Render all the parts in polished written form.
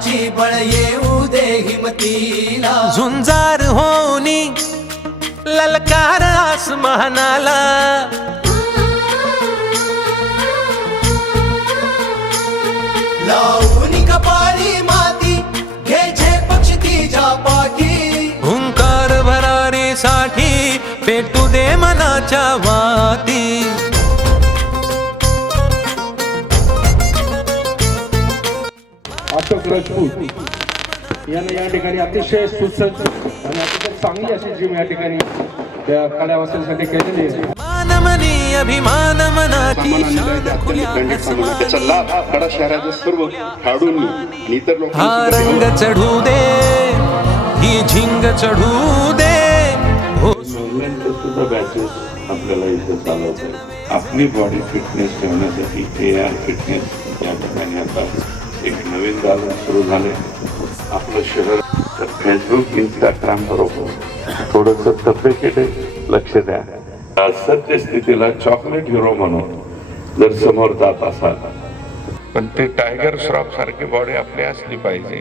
विजयाची बळ येऊ दे हिमतीला, झुंजार होनी ललकार आसमानाला, लावून कपाळी माती घे झेप तिच्या पाठी, हुंकार भरारीसाठी पेटू दे मनाच्या वाती. अशोक राजपूत यांना या ठिकाणी अतिशय सुसज्ज आणि अतिशय चांगली अशी जिम या ठिकाणी त्या कलावंतांसाठी केलेली आहे. मानमनी अभिमान मनाची त्याचा लाभ कडा शहराच्या सर्व खेळाडूंनी आणि इतर हा लोकांनी रंग चढू दे, ही झिंग चढू दे. सुद्धा बॅचेस आपल्याला इथे चालवत आहेत. आपली बॉडी फिटनेस ठेवण्यासाठी AR फिटनेस या ठिकाणी आता एक नवीन दालन सुरू झाले. आपलं शहर तर फेसबुक इंस्टाग्राम बरोबर थोडंसं तब्येतीकडे लक्ष द्या. सद्यस्थितीला चॉकलेट हिरो म्हणून जर समोर जात असाल, पण ते टायगर श्रॉफ सारखी बॉडी आपली असली पाहिजे.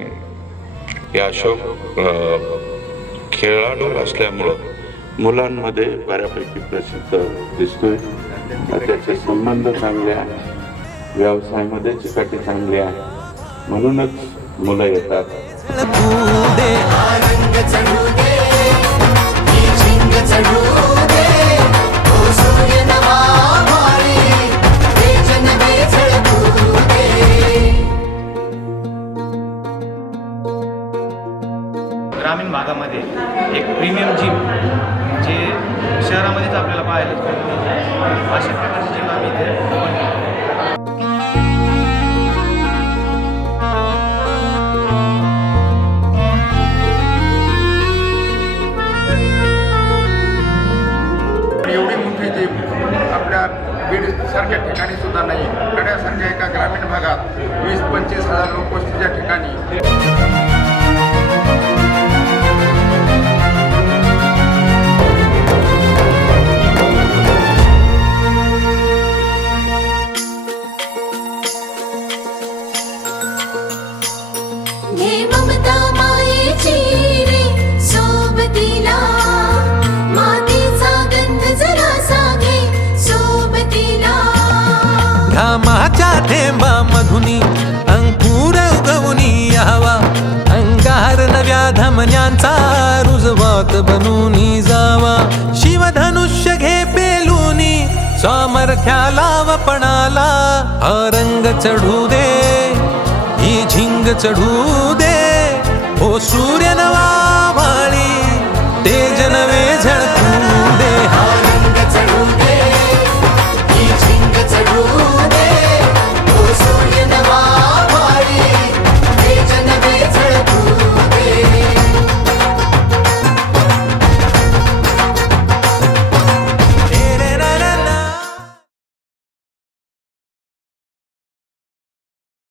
या अशोक खेळाडू असल्यामुळं मुलांमध्ये बऱ्यापैकी प्रसिद्ध दिसतोय. त्याचे संबंध चांगले आहे, व्यवसायामध्ये चिकाटी चांगली आहे, म्हणूनच मुलं येतात. रंग चढू दे, ही झिंग चढू दे, ओ सूर्य नवा माळी, तेज नवे झळकू दे. ग्रामीण भागामध्ये एक प्रीमियम जिम जे शहरामध्येच आपल्याला पाहायला मिळते, अशा प्रकारची जिम आम्ही इथे open केली. एवढी मोठी जिम आपल्या बीड सारख्या ठिकाणी सुद्धा नाही. कड्यासारख्या एका ग्रामीण भागात 20-25 हजार लोकवस्तीच्या ठिकाणी हे ममता मायेची रे सोबतीला, मातीचा गंध जरासा घे सोबतीला. घामाच्या थेंबामधुनी अंकुर उगवूनी यावा, अंगार नव्या धमन्यांचा रुजवात बनूनी जावा. शिवधनुष्य घे पेलूनी सामर्थ्याला वपणाला, हा रंग चढू दे, ही झिंग चढू दे, ओ सूर्य नवा भाळी.